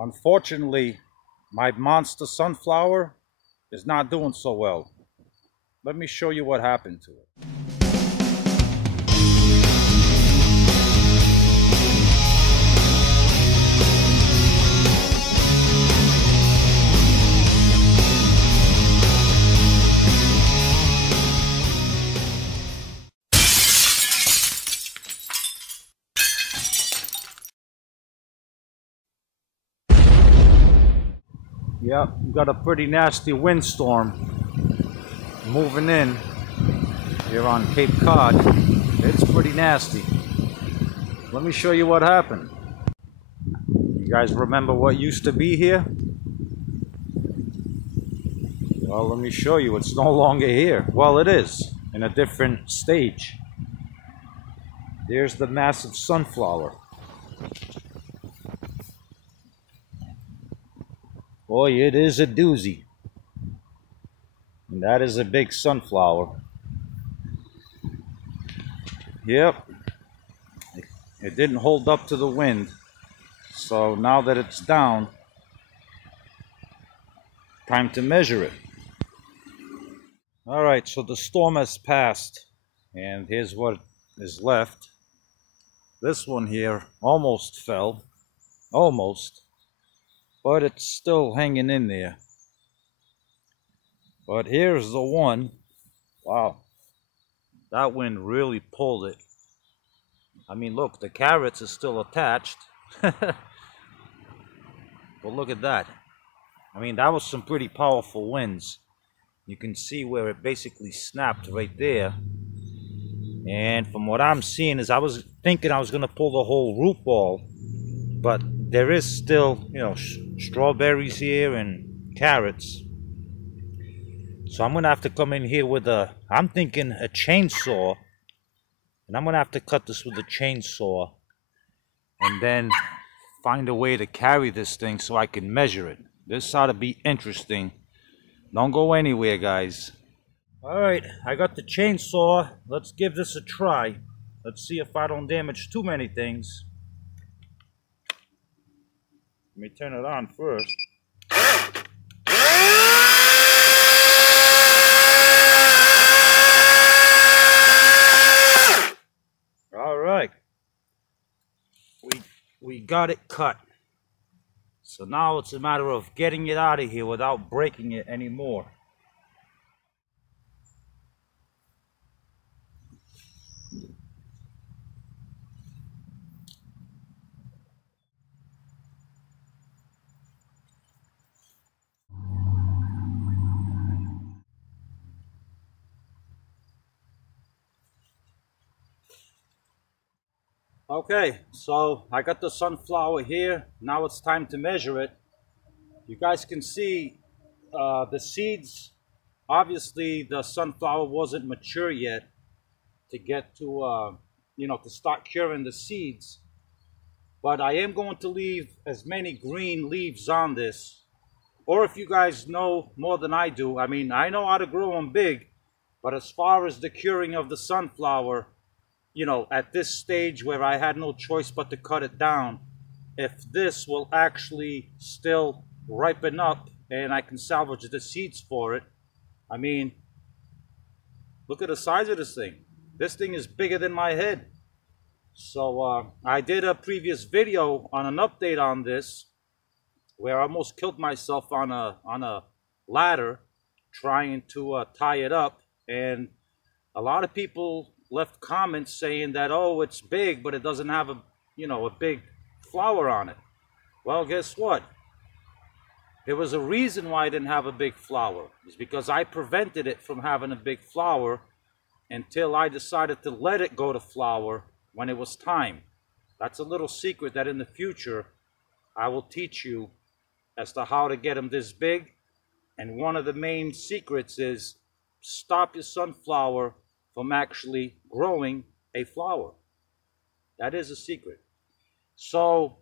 Unfortunately, my monster sunflower is not doing so well. Let me show you what happened to it. Yep, got a pretty nasty windstorm moving in here on Cape Cod. It's pretty nasty. Let me show you what happened. You guys remember what used to be here? Well, let me show you. It's no longer here. Well, it is in a different stage. There's the massive sunflower. Boy, it is a doozy. And that is a big sunflower. Yep. It didn't hold up to the wind. So now that it's down, time to measure it. Alright, so the storm has passed. And here's what is left. This one here almost fell. Almost. But it's still hanging in there. But here's the one. Wow. That wind really pulled it. I mean, look, the carrots are still attached. But look at that. I mean, that was some pretty powerful winds. You can see where it basically snapped right there. And from what I'm seeing is I was thinking I was going to pull the whole root ball. But there is still, you know, strawberries here and carrots. So I'm going to have to come in here with I'm thinking a chainsaw. And I'm going to have to cut this with a chainsaw. And then find a way to carry this thing so I can measure it. This ought to be interesting. Don't go anywhere, guys. Alright, I got the chainsaw. Let's give this a try. Let's see if I don't damage too many things. Let me turn it on first. All right. We got it cut. So now it's a matter of getting it out of here without breaking it anymore. Okay, so I got the sunflower here. Now it's time to measure it. You guys can see the seeds. Obviously, the sunflower wasn't mature yet to get to, to start curing the seeds. But I am going to leave as many green leaves on this. Or if you guys know more than I do, I mean, I know how to grow them big. But as far as the curing of the sunflower, at this stage where I had no choice but to cut it down, if this will actually still ripen up and I can salvage the seeds for it, I mean, look at the size of this thing. This thing is bigger than my head. So I did a previous video on an update on this where I almost killed myself on a ladder trying to tie it up, and a lot of people left comments saying that, oh, it's big, but it doesn't have a big flower on it. Well, guess what? There was a reason why I didn't have a big flower. It's because I prevented it from having a big flower until I decided to let it go to flower when it was time. That's a little secret that in the future I will teach you as to how to get them this big. And one of the main secrets is stop your sunflower from actually growing a flower. That is a secret. So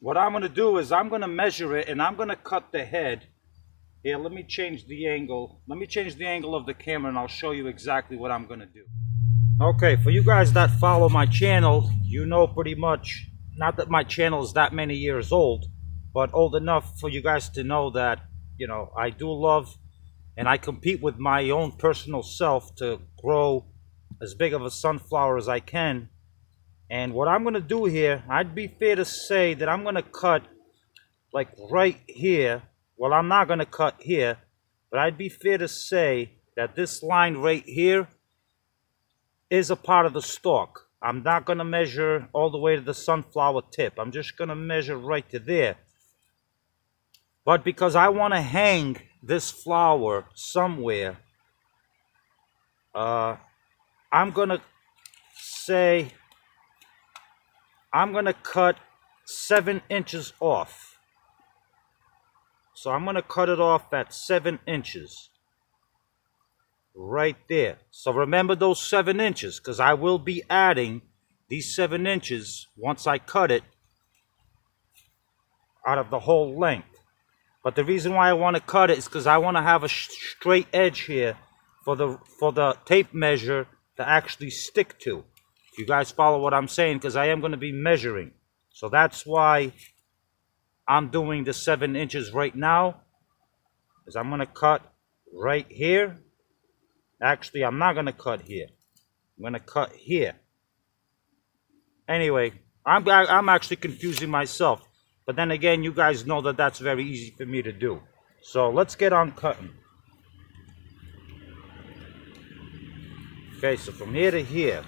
what I'm going to do is I'm going to measure it and I'm going to cut the head. Here, let me change the angle. Let me change the angle of the camera and I'll show you exactly what I'm going to do. Okay, for you guys that follow my channel, you know pretty much, not that my channel is that many years old, but old enough for you guys to know that, you know, I do love and I compete with my own personal self to grow as big of a sunflower as I can. And what I'm going to do here, I'd be fair to say that I'm going to cut like right here. Well, I'm not going to cut here, but I'd be fair to say that this line right here is a part of the stalk. I'm not going to measure all the way to the sunflower tip. I'm just going to measure right to there. But because I want to hang this flower somewhere, I'm going to say I'm going to cut 7 inches off. So I'm going to cut it off at 7 inches. Right there. So remember those 7 inches, because I will be adding these 7 inches once I cut it out of the whole length. But the reason why I want to cut it is because I want to have a straight edge here for the tape measure to actually stick to. If you guys follow what I'm saying, because I am going to be measuring. So that's why I'm doing the 7 inches right now, is I'm going to cut right here. Actually, I'm not going to cut here. I'm going to cut here. Anyway, I'm actually confusing myself. But then again, you guys know that that's very easy for me to do. So let's get on cutting. Okay, so from here to here.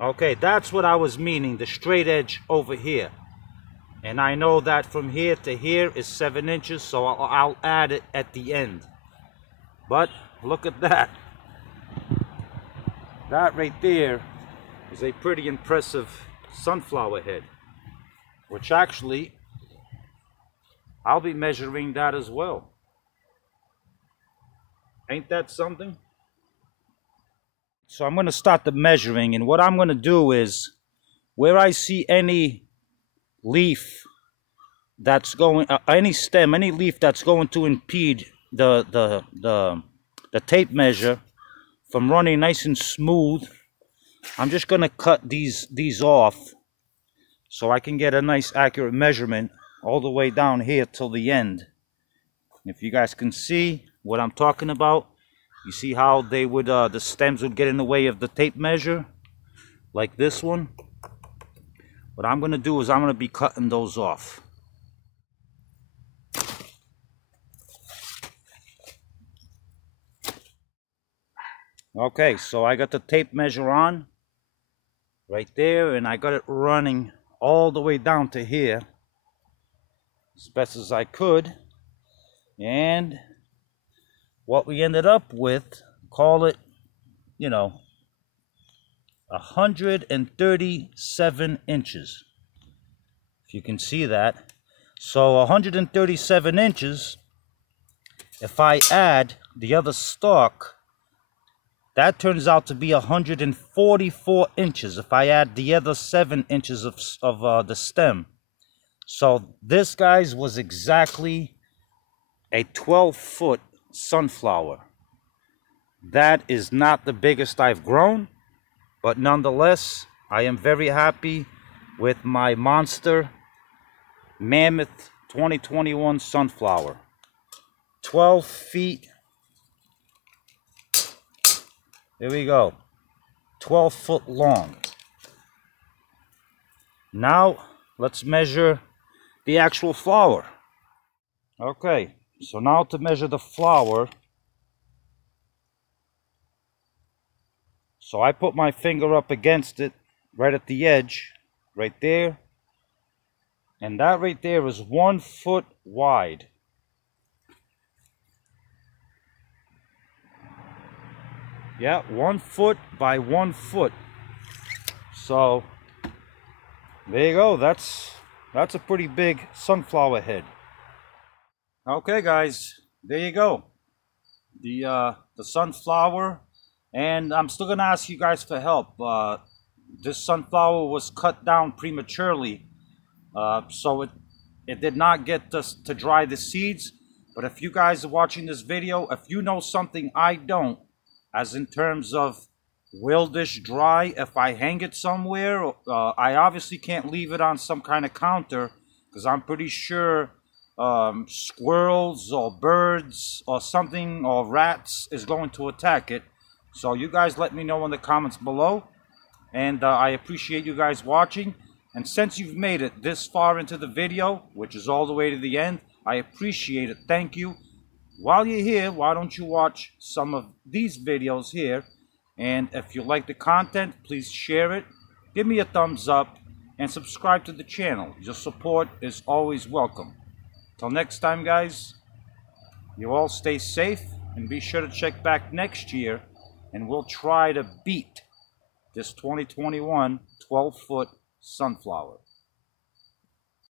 Okay, that's what I was meaning, the straight edge over here. And I know that from here to here is 7 inches, so I'll add it at the end. But look at that. That right there is a pretty impressive sunflower head, which actually I'll be measuring that as well. Ain't that something? So I'm going to start the measuring, and what I'm going to do is where I see any leaf that's going, any stem, any leaf that's going to impede the tape measure from running nice and smooth, I'm just going to cut these off so I can get a nice accurate measurement all the way down here till the end. If you guys can see what I'm talking about, you see how they would the stems would get in the way of the tape measure, like this one. What I'm going to do is I'm going to be cutting those off. Okay, so I got the tape measure on right there, and I got it running all the way down to here as best as I could. And what we ended up with, call it, you know, 137 inches. If you can see that. So 137 inches, if I add the other stalk, that turns out to be 144 inches if I add the other 7 inches of the stem. So this, guys, was exactly a 12-foot sunflower. That is not the biggest I've grown, but nonetheless, I am very happy with my monster mammoth 2021 sunflower. 12 feet. There we go. 12 foot long. Now, let's measure the actual flower. Okay, so now to measure the flower. So I put my finger up against it, right at the edge, right there. And that right there is 1 foot wide. Yeah, 1 foot by 1 foot. So there you go. That's a pretty big sunflower head. Okay, guys, there you go. The sunflower, and I'm still gonna ask you guys for help. This sunflower was cut down prematurely, so it did not get to dry the seeds. But if you guys are watching this video, if you know something I don't, as in terms of will this dry if I hang it somewhere? I obviously can't leave it on some kind of counter because I'm pretty sure squirrels or birds or something or rats is going to attack it. So you guys let me know in the comments below. And I appreciate you guys watching. And since you've made it this far into the video, which is all the way to the end, I appreciate it. Thank you. While you're here, why don't you watch some of these videos here? And if you like the content, please share it, give me a thumbs up, and subscribe to the channel. Your support is always welcome. Till next time, guys, you all stay safe, and be sure to check back next year, and we'll try to beat this 2021 12-foot sunflower.